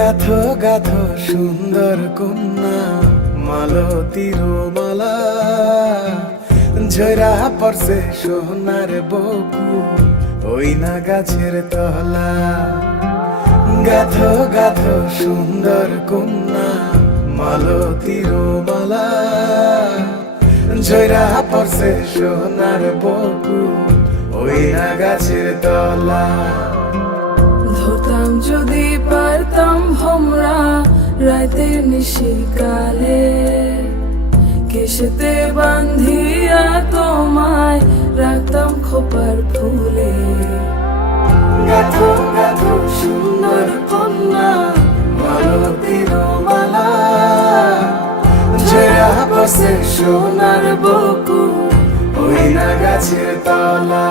গাথো গাথো সুন্দর কন্যা মালতীর মালা, ঝরা পড়ছে সোনার বকুল ওই না গাছের তলা। গাথো গাথো সুন্দর কন্যা মালতীর মালা, ঝরা পড়ছে সোনার বকুল ওই না গাছের তলা। ধরতাম যদি পারতাম ভোমরা রাতের নিশিকালে, কেশেতে বান্ধিয়া তোমায় রাখতাম খোপার ফুলে। গাথো গাথো সুন্দর কন্যা মালতীর মালা, ঝরা পড়ছে সোনার বকুল ওই না গাছের তলা।